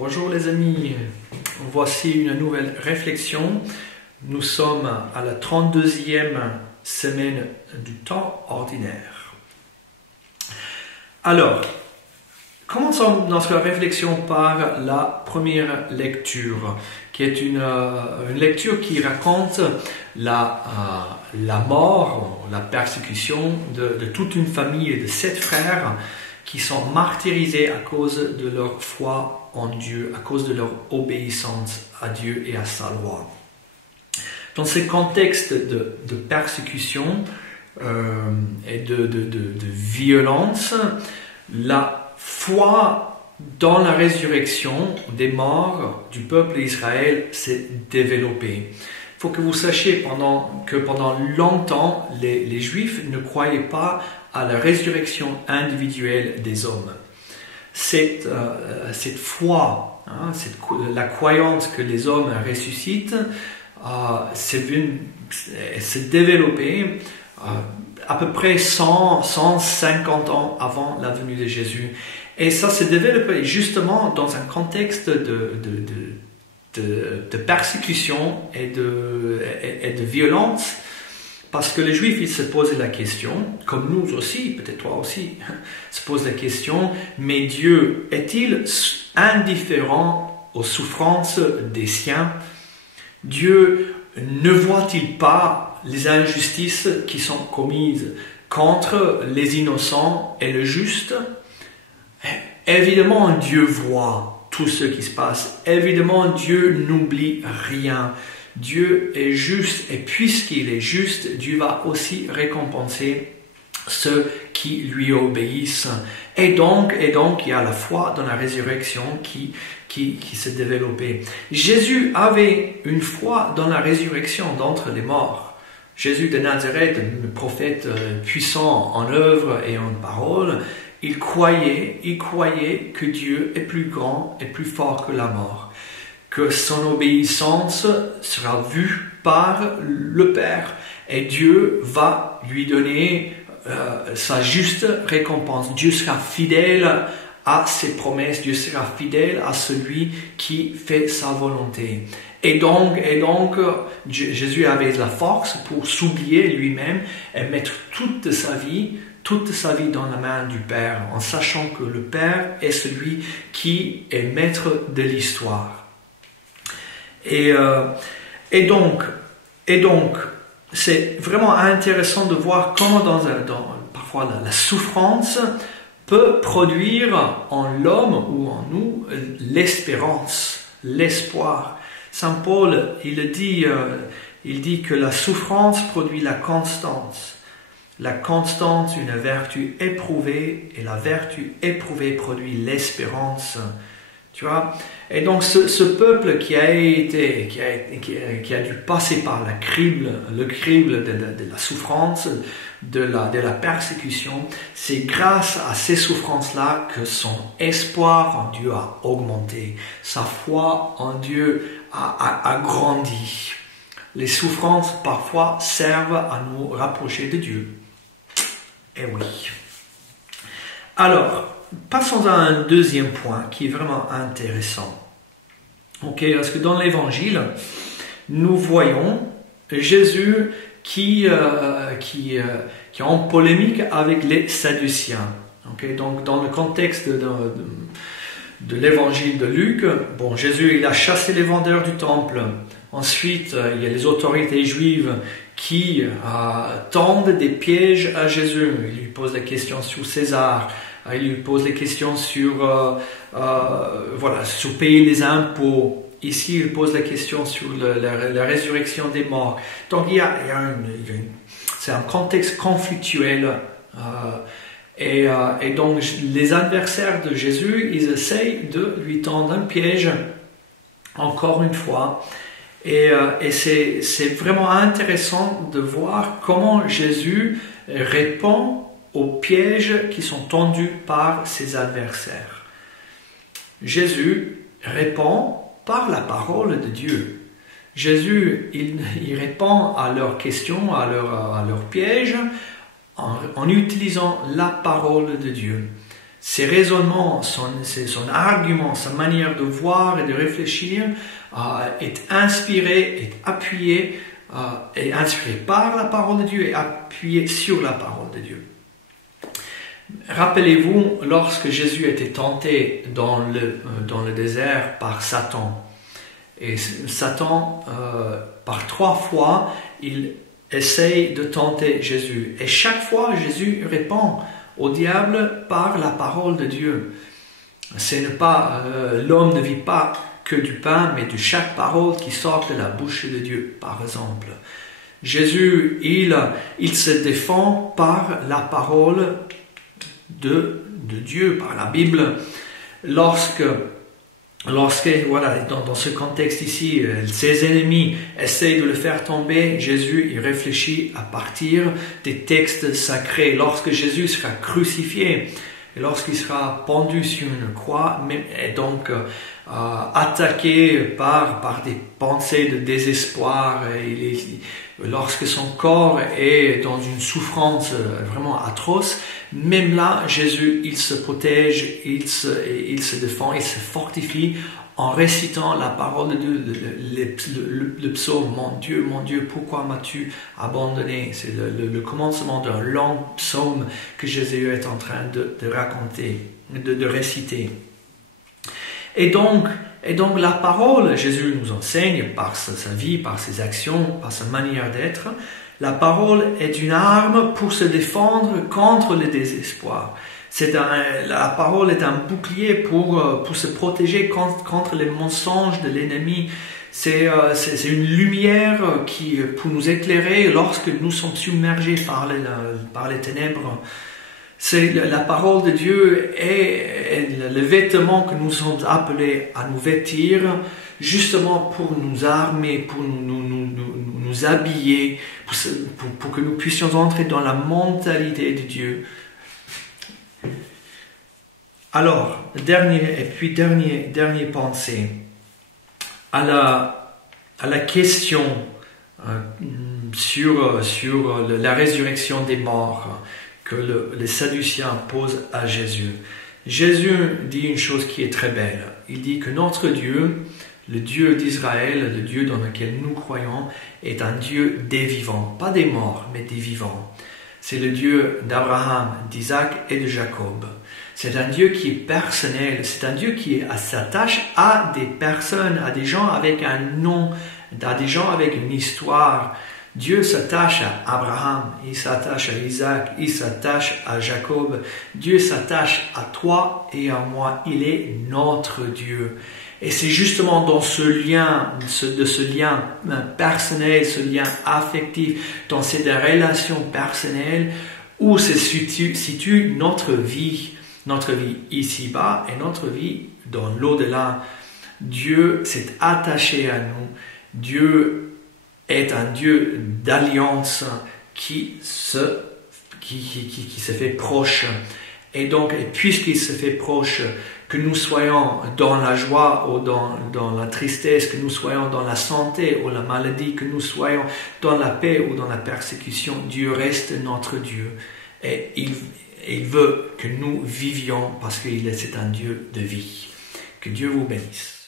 Bonjour les amis, voici une nouvelle réflexion. Nous sommes à la 32e semaine du temps ordinaire. Alors, commençons notre réflexion par la première lecture, qui est une lecture qui raconte la mort, la persécution de toute une famille de 7 frères qui sont martyrisés à cause de leur foi en Dieu, à cause de leur obéissance à Dieu et à sa loi. Dans ce contexte de persécution et de violence, la foi dans la résurrection des morts du peuple d'Israël s'est développée. Il faut que vous sachiez que pendant longtemps, les Juifs ne croyaient pas à la résurrection individuelle des hommes. Cette foi, la croyance que les hommes ressuscitent, s'est développée à peu près 150 ans avant la venue de Jésus. Et ça s'est développé justement dans un contexte de persécution et de violence, parce que les Juifs, ils se posaient la question, comme nous aussi, peut-être toi aussi, se posent la question, mais Dieu est-il indifférent aux souffrances des siens? Dieu ne voit-il pas les injustices qui sont commises contre les innocents et le juste? Évidemment, Dieu voit tout ce qui se passe. Évidemment, Dieu n'oublie rien. Dieu est juste, et puisqu'il est juste, Dieu va aussi récompenser ceux qui lui obéissent. Et donc, il y a la foi dans la résurrection qui s'est développée. Jésus avait une foi dans la résurrection d'entre les morts. Jésus de Nazareth, le prophète puissant en œuvre et en parole, il croyait que Dieu est plus grand et plus fort que la mort, que son obéissance sera vue par le Père et Dieu va lui donner sa juste récompense. Dieu sera fidèle à ses promesses, Dieu sera fidèle à celui qui fait sa volonté. Et donc, Jésus avait la force pour s'oublier lui-même et mettre toute sa vie dans la main du Père, en sachant que le Père est celui qui est maître de l'histoire. Et donc, c'est vraiment intéressant de voir comment parfois la souffrance peut produire en l'homme ou en nous l'espérance, l'espoir. Saint Paul, il dit que la souffrance produit la constance. La constance, une vertu éprouvée, et la vertu éprouvée produit l'espérance. Tu vois? Et donc ce peuple qui a dû passer par le crible de la souffrance, de la persécution, c'est grâce à ces souffrances-là que son espoir en Dieu a augmenté, sa foi en Dieu a grandi. Les souffrances parfois servent à nous rapprocher de Dieu. Eh oui. Alors, passons à un deuxième point qui est vraiment intéressant. Parce que dans l'évangile, nous voyons Jésus qui est en polémique avec les Sadduciens. Donc, dans le contexte de l'évangile de Luc, Jésus il a chassé les vendeurs du temple. Ensuite, il y a les autorités juives qui tendent des pièges à Jésus. Ils lui posent la question sur César. Il lui pose des questions sur payer les impôts. Ici, il pose la question sur la résurrection des morts. Donc, c'est un contexte conflictuel. Et donc, les adversaires de Jésus, ils essayent de lui tendre un piège, encore une fois. Et c'est vraiment intéressant de voir comment Jésus répond aux pièges qui sont tendus par ses adversaires. Jésus répond par la parole de Dieu. Jésus, il répond à leurs questions, à leurs pièges, en utilisant la parole de Dieu. ses raisonnements, son argument, sa manière de voir et de réfléchir est inspiré, est appuyé, est inspiré par la parole de Dieu et appuyé sur la parole de Dieu. Rappelez-vous, lorsque Jésus était tenté dans le désert par Satan, et Satan, par 3 fois, il essaye de tenter Jésus. Et chaque fois, Jésus répond au diable par la parole de Dieu. L'homme ne vit pas que du pain, mais de chaque parole qui sort de la bouche de Dieu, par exemple. Jésus, il se défend par la parole de Dieu, par la Bible. Lorsque voilà, dans ce contexte ici, ses ennemis essayent de le faire tomber, Jésus, il réfléchit à partir des textes sacrés. Lorsque Jésus sera crucifié, et lorsqu'il sera pendu sur une croix, et donc attaqué par des pensées de désespoir, lorsque son corps est dans une souffrance vraiment atroce, même là, Jésus, il se protège, il se défend, il se fortifie en récitant la parole de Dieu, le psaume. Mon Dieu, pourquoi m'as-tu abandonné? C'est le commencement d'un long psaume que Jésus est en train de raconter, de réciter. Et donc la parole, Jésus nous enseigne par sa vie, par ses actions, par sa manière d'être. La parole est une arme pour se défendre contre le désespoir. La parole est un bouclier pour se protéger contre les mensonges de l'ennemi. C'est une lumière pour nous éclairer lorsque nous sommes submergés par les ténèbres. La parole de Dieu est le vêtement que nous sommes appelés à nous vêtir, justement pour nous armer, pour nous habiller, pour que nous puissions entrer dans la mentalité de Dieu. Alors, dernière pensée, à la question sur la résurrection des morts que les Sadduciens posent à Jésus. Jésus dit une chose qui est très belle. Il dit que notre Dieu, le Dieu d'Israël, le Dieu dans lequel nous croyons, est un Dieu des vivants, pas des morts, mais des vivants. C'est le Dieu d'Abraham, d'Isaac et de Jacob. C'est un Dieu qui est personnel, c'est un Dieu qui s'attache à des personnes, à des gens avec un nom, à des gens avec une histoire. Dieu s'attache à Abraham, il s'attache à Isaac, il s'attache à Jacob. Dieu s'attache à toi et à moi, il est notre Dieu. Et c'est justement dans ce lien personnel, ce lien affectif, dans cette relation personnelle, où se situe notre vie ici-bas et notre vie dans l'au-delà. Dieu s'est attaché à nous. Dieu est un Dieu d'alliance qui se fait proche. Et donc, puisqu'il se fait proche, que nous soyons dans la joie ou dans la tristesse, que nous soyons dans la santé ou la maladie, que nous soyons dans la paix ou dans la persécution, Dieu reste notre Dieu. Et il veut que nous vivions parce que c'est un Dieu de vie. Que Dieu vous bénisse.